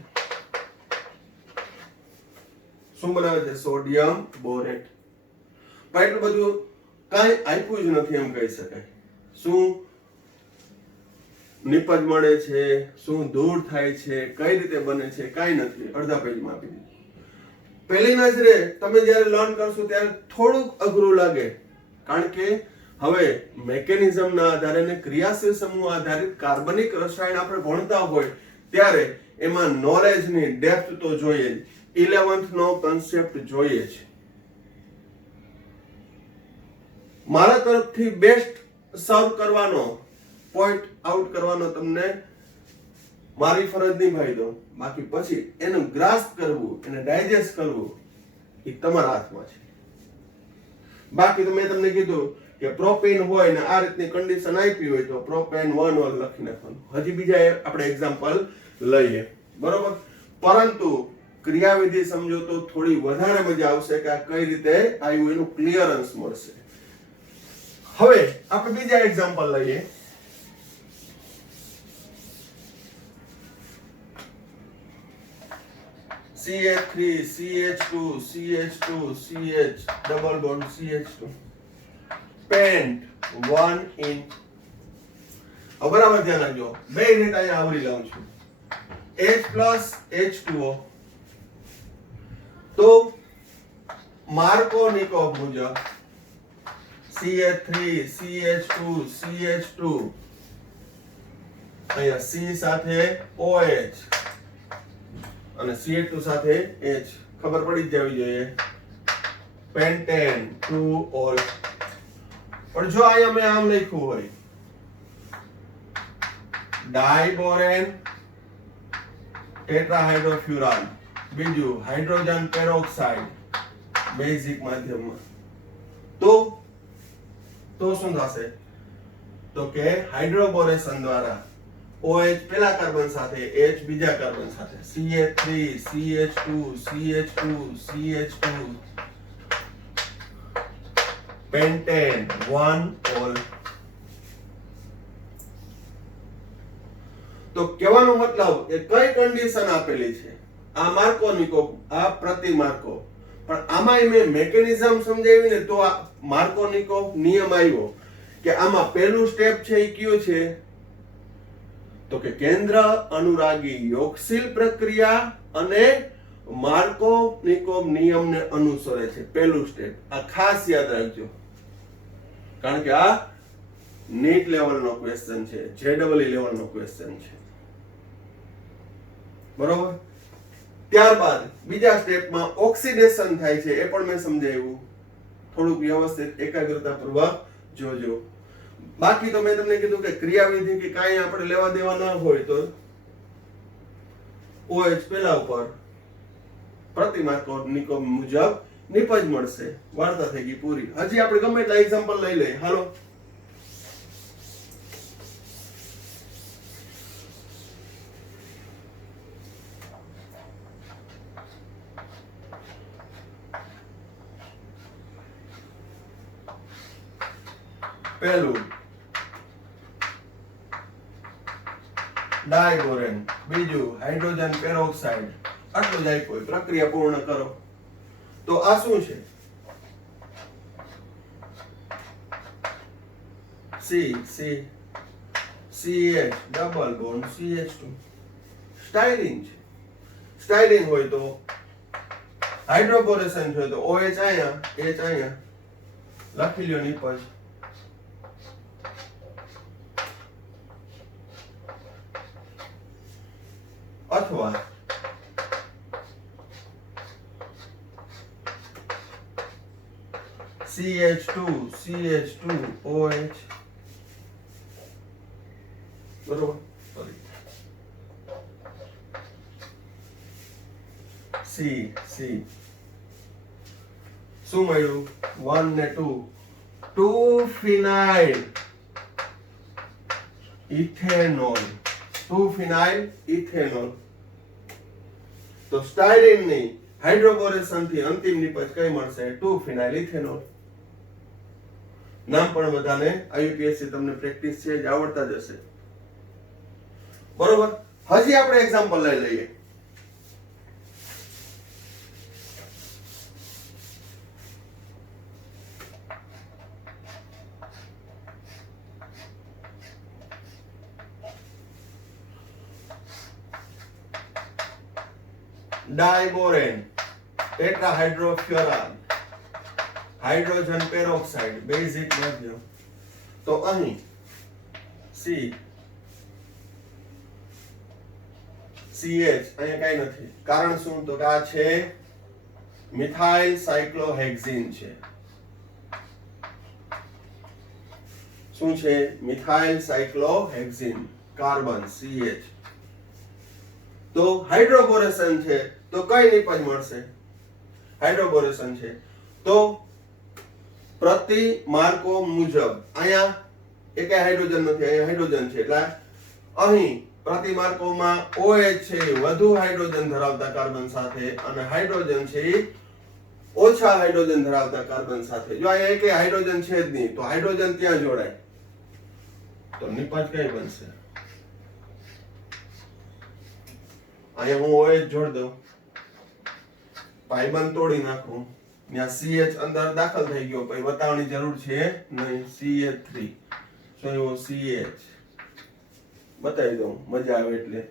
શું બનાવે છે? સોડિયમ બોરેટ. પણ એટલું બધું કાંઈ આપ્યું જ નથી એમ કહી શકાય. શું નિપજ મળે છે, શું દૂર થાય છે, કઈ રીતે બને છે, કાંઈ નથી. અડધા પેજમાં આપી દીધું. પહેલી નજરે તમે જ્યારે લર્ન કરશો ત્યારે થોડુંક અઘરું લાગે, કારણ કે હવે મેકેનિઝમના આધારે અને ક્રિયાશીલ સમૂહ આધારિત કાર્બનિક રસાયણ આપણે ભણતા હોય ત્યારે એમાં નોલેજની ડેપ્થ તો જોઈએ જ. 11th નો કન્સેપ્ટ જોઈએ છે. મારા તરફથી બેસ્ટ સર્વ કરવાનો, પોઈન્ટ આઉટ કરવાનો તમને મારી ફરજ નિભાવી દો. બાકી પછી એનું ગ્રાસ્પ કરવું, એને ડાયજેસ્ટ કરવું એ તમારા હાથમાં છે. બાકી તો મેં તમને કીધું કે પ્રોપેન હોય ને આ રીતની કન્ડિશન આપી હોય તો પ્રોપેન 1 ઓલ લખી નાખવાનું. હજી બીજા આપણે એક્ઝામ્પલ લઈએ, બરોબર. પરંતુ ક્રિયાવિધિ સમજો તો થોડી વધારે મજા આવશે કે આ કઈ રીતે આવ્યું એનું ક્લિયરન્સ મળશે. હવે આપણે બીજા એક્ઝામ્પલ લઈએ. CH3 CH2 CH2 CH double bond CH2 pant 1 in. હવે બરાબર ધ્યાન રાખજો, બે યુનિટ અહીંયા આવરી લઉં છું. H H2O. તો માર્કોનિકોવ મુજબ CH3 CH2 CH2 અહીંયા C સાથે OH અને CH2 સાથે H, ખબર પડી જ જવી જોઈએ. Pentane 2 all. પણ જો અહીંયા મેં આમ લખ્યું હોય ડાયબોરેન ટેટ્રાહાઇડ્રોફ્યુરાન, બીજું હાઇડ્રોજન પેરોક્સાઇડ બેઝિક માધ્યમમાં, તો શું થશે? તો કે હાઇડ્રોબોરેશન દ્વારા OH પેલા કાર્બન સાથે, H બીજા કાર્બન સાથે, CH3 CH2 CH2 CH2 pentane 1 all. તો કહેવાનો મતલબ એ કઈ કન્ડિશન આપેલી છે? આ માર્કોનિકોવ, આ પ્રતિમાર્કોવ. પણ આમાં મેં મેકેનિઝમ સમજાવી ને તો આ માર્કોનિકોવ નિયમ આવ્યો કે આમાં પહેલું સ્ટેપ છે એ કયું છે? તો કે કેન્દ્ર અનુરાગી યોગશીલ પ્રક્રિયા અને માર્કોનિકોવ નિયમને અનુસરે છે. પહેલું સ્ટેપ આ ખાસ યાદ રાખજો, કારણ કે આ નીટ લેવલનો ક્વેશ્ચન છે, JEE લેવલનો ક્વેશ્ચન છે, બરોબર. ત્યારબાદ બીજા સ્ટેપમાં ઓક્સિડેશન થાય છે, એ પણ મેં સમજાવ્યું. થોડુંક વ્યવસ્થિત એકાગ્રતાપૂર્વક જોજો. બાકી તો મેં તમને કીધું કે ક્રિયાવિધિ કે કાંઈ આપણે લેવા દેવા ન હોય તો OH પેલા ઉપર પ્રતિમાર્કોનિકોવ મુજબ નિપજ મળશે. વાર્તા થઈ ગઈ પૂરી. હજી આપણે ગમે એટલા એક્ઝામ્પલ લઈ લઈએ. હાલો, પહેલું ડાયબોરેન, બીજું હાઇડ્રોજન પેરોક્સાઇડ. આટલું જ આપ્યું, પ્રક્રિયા પૂર્ણ કરો. તો આ શું છે? CH double bond CH2 styrene છે. સ્ટાયરીન હોય તો હાઇડ્રોબોરેશન છે તો OH અહીંયા, H અહીંયા લખી લ્યો નિપજ. અથવા CH2OH, બરોબર. શું મળ્યું 1 ને 2 2 ફિનાઇલ ઇથેનોલ 2 ફિનાઇલ ઇથેનોલ તો સ્ટાયરીન ની હાઇડ્રોબોરેશન થી અંતિમ નિપજ કઈ મળશે 2 ફિનાઇલ ઇથેનોલ નામ પણ બધાને આઈયુપીએસસી તમને પ્રેક્ટિસ છે જ આવડતા જ હશે બરોબર હજી આપણે એક્ઝામ્પલ લઈ લઈએ ડાયબોરેન ટેટ્રાહાઇડ્રોફ્યુરાન હાઇડ્રોજન પેરોક્સાઇડ બેઝિક માધ્યમ તો અહીં C CH અહીંયા કઈ નથી કારણ શું તો કે આ છે મિથાઇલ સાયક્લોહેક્ઝીન છે શું છે મિથાઇલ સાયક્લોહેક્ઝીન કાર્બન CH તો હાઇડ્રોબોરેશન છે તો કઈ નિપજ મળશે હાઇડ્રોબોરેશન છે તો પ્રતિ માર્કો મુજબ અહીંયા એકે હાઇડ્રોજન નથી અહીંયા હાઇડ્રોજન છે એટલે અહીં પ્રતિ માર્કોમાં OH છે વધુ હાઇડ્રોજન ધરાવતા કાર્બન સાથે અને હાઇડ્રોજન છે ઓછા હાઇડ્રોજન ધરાવતા કાર્બન સાથે જો અહીંયા એકે હાઇડ્રોજન છે જ નહીં તો હાઇડ્રોજન ત્યાં જોડાય તો નિપજ કઈ બનશે અહીંયા હું OH જોડ દઉં પાઇબંધ તોડી નાખું ત્યાં CH અંદર દાખલ થઈ ગયો પછી બતાવવાની જરૂર છે નહીં CH3 so એવો CH બતાવી દઉં મજા આવે એટલે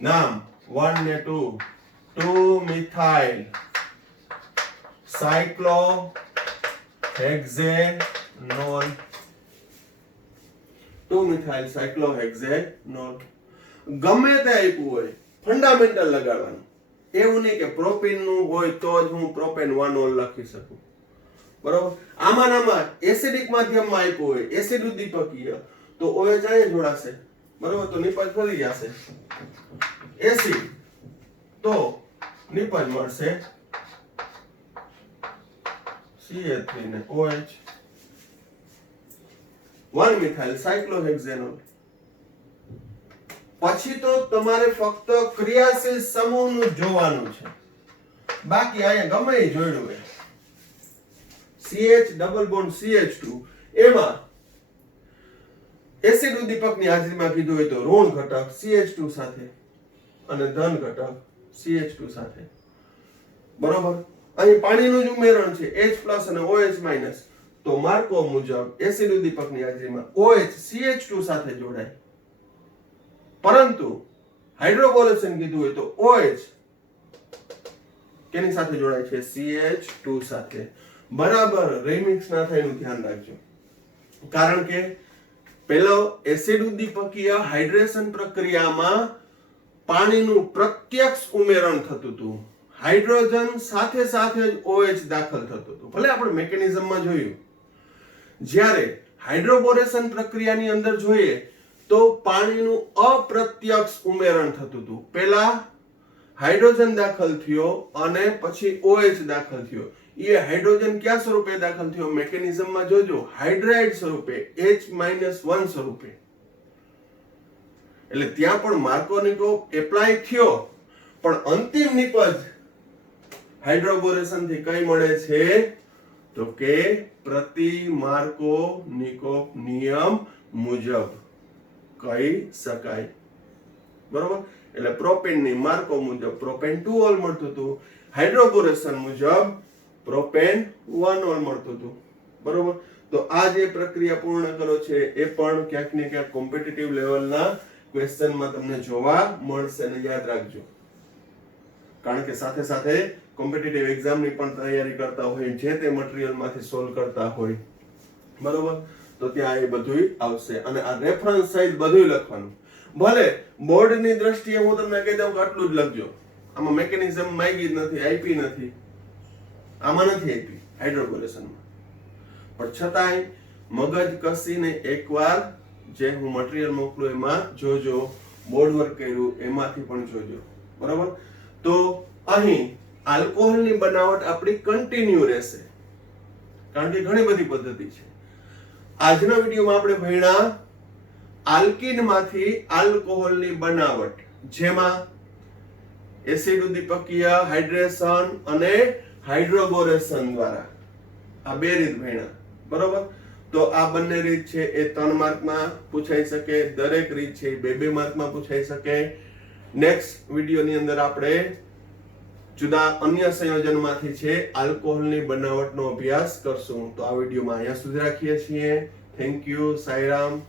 નામ 1 ને 2 2 મિથાઇલ સાયક્લોહેક્ઝેનોલ 2 મિથાઇલ સાયક્લોહેક્ઝેનોલ ગમે તે આપ્યું હોય ફંડામેન્ટલ લગાડવાનું એવું નહીં કે પ્રોપેન નું હોય તો જ હું પ્રોપેન 1 લખી શકું બરોબર આમાં એસિડિક માધ્યમમાં આપ્યું હોય એસિડ ઉદ્દીપકીય તો OH અહીંયા જોડાશે બરોબર તો નિપજ ફરી જશે એસિડ તો નિપજ મળશે CH3 ને OH 1 મિથાઇલ સાયક્લોહેક્ઝેનોલ પછી તો તમારે ફક્ત ક્રિયાશીલ સમૂહનું જોવાનું છે બાકી અહીંયા ગમે એ જોડ્યું હોય CH ડબલ બોન્ડ CH2 એમાં એસિડ ઉદ્દીપકની હાજરીમાં કીધું હોય તો ઋણ ઘટક CH2 સાથે અને ધન ઘટક CH2 સાથે બરોબર અહીં પાણીનું જ ઉમેરણ છે H+ અને OH- તો માર્કો મુજબ એસિડ ઉદ્દીપકની હાજરીમાં OH CH2 સાથે જોડાય પરંતુ હાઇડ્રોબોરેશન કીધું હોય તો OH કેની સાથે જોડાય છે CH2 સાથે બરાબર રિમિક્સ ના થાય એનું ધ્યાન રાખજો કારણ કે પેલો એસિડ ઉદ્દીપકીય હાઇડ્રેશન પ્રક્રિયામાં પાણીનું પ્રત્યક્ષ ઉમેરણ થતું હતું હાઇડ્રોજન સાથે સાથે જ OH દાખલ થતું હતું ભલે આપણે મિકેનિઝમમાં જોયું જ્યારે હાઇડ્રોબોરેશન પ્રક્રિયાની અંદર જોઈએ તો પાણીનું અપ્રત્યક્ષ ઉમેરણ થતું હતું પહેલા હાઇડ્રોજન દાખલ થયો અને પછી OH દાખલ થયો એ હાઇડ્રોજન કયા સ્વરૂપે દાખલ થયો મિકેનિઝમમાં જોજો હાઇડ્રાઇડ સ્વરૂપે H-1 સ્વરૂપે એટલે ત્યાં પણ માર્કોનિકો એપ્લાય થયો પણ અંતિમ નિપજ હાઇડ્રોબોરેશન થી કઈ મળે છે તો કે પ્રતિ માર્કોનિકોવ નિયમ મુજબ કહી શકાય બરોબર એટલે પ્રોપેન ની માર્કો મુજબ પ્રોપેન 2 ઓલ મળતું હતું હાઇડ્રોબોરેશન મુજબ પ્રોપેન 1 ઓલ મળતું હતું બરોબર તો આ જે પ્રક્રિયા પૂર્ણ કરો છે એ પણ ક્યાંક ને ક્યાંક કોમ્પિટિટિવ લેવલના ક્વેશ્ચનમાં તમને જોવા મળશે અને યાદ રાખજો કારણ કે સાથે સાથે કોમ્પિટિટિવ એક્ઝામની પણ તૈયારી કરતા હોય જે તે મટીરીયલમાંથી સોલ્વ કરતા હોય બરોબર તો ત્યાં એ બધું આવશે અને આ રેફરન્સ સહિત બધું લખવાનું ભલે બોર્ડની દ્રષ્ટિએ હું તમને કહી દઉં કે આટલું જ લખજો આમાં મેકેનિઝમ માંગી જ નથી આપી નથી આમાં નથી આપી હાઇડ્રોબોરેશનમાં પણ છતાંય મગજ કસીને એકવાર જે હું મટીરીયલ મોકલું એમાં જોજો બોર્ડ વર્ક કર્યું એમાંથી પણ જોજો બરાબર તો અહીં આલ્કોહોલની બનાવટ આપણી કન્ટિન્યુ રહેશે, કારણ કે ઘણી બધી પદ્ધતિ છે. આજના વિડીયોમાં આપણે ભણ્યા આલ્કીનમાંથી આલ્કોહોલની બનાવટ, જેમાં એસિડ ઉદ્દીપકીય, હાઇડ્રેશન અને હાઇડ્રોબોરેશન દ્વારા આ બે રીત ભણ્યા. બરોબર? તો આ બંને રીત છે એ 3 માર્કમાં પૂછાઈ શકે, દરેક રીત છે એ 2 માર્કમાં પૂછાઈ શકે. નેક્સ્ટ વિડીયોની અંદર આપણે જુદા અન્ય સંયોજનમાંથી છે આલ્કોહોલની બનાવટનો અભ્યાસ કરશું. તો આ વિડીયોમાં અહીંયા સુધી રાખીએ છીએ. Thank you. સાઈરામ.